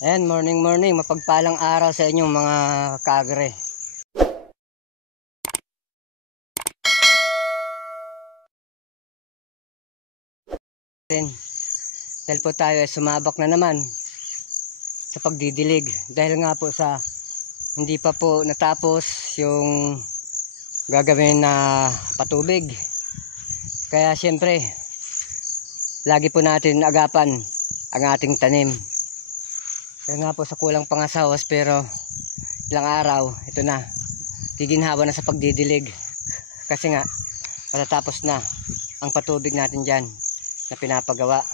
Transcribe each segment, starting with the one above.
Ayan, morning, mapagpalang araw sa inyong mga kagre. Dahil po tayo ay sumabak na naman sa pagdidilig. Dahil nga po sa hindi pa po natapos yung gagawin na patubig. Kaya siyempre, lagi po natin agapan ang ating tanim. Kaya nga po sa kulang pangasawas, pero ilang araw, ito na, giginhawa na sa pagdidilig. Kasi nga, matatapos na ang patubig natin dyan na pinapagawa.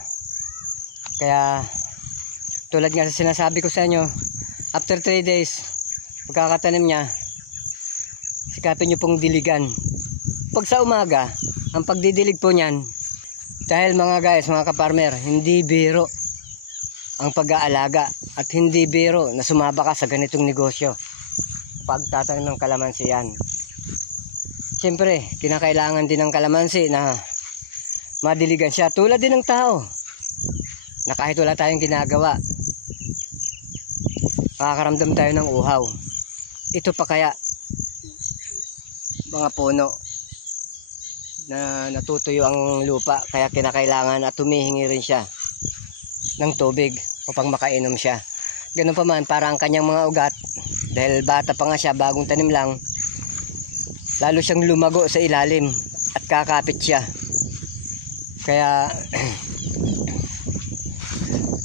Kaya, tulad nga sa sinasabi ko sa inyo, after 3 days, pagkakatanim niya, sikapin nyo pong diligan. Pag sa umaga, ang pagdidilig po niyan, dahil mga guys, mga kaparmer, hindi biro ang pag-aalaga at hindi biro na sumaba ka sa ganitong negosyo. Pagtatanim ng kalamansi yan. Siyempre, kinakailangan din ng kalamansi na madiligan siya. Tulad din ng tao na kahit wala tayong ginagawa, makakaramdam tayo ng uhaw. Ito pa kaya mga puno na natutuyo ang lupa, kaya kinakailangan at humihingi rin siya ng tubig upang makainom siya. Ganun pa man, para ang kanyang mga ugat, dahil bata pa nga siya, bagong tanim lang, lalo siyang lumago sa ilalim at kakapit siya. Kaya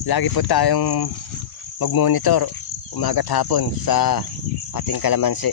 lagi po tayong mag-monitor umaga't hapon sa ating kalamansi.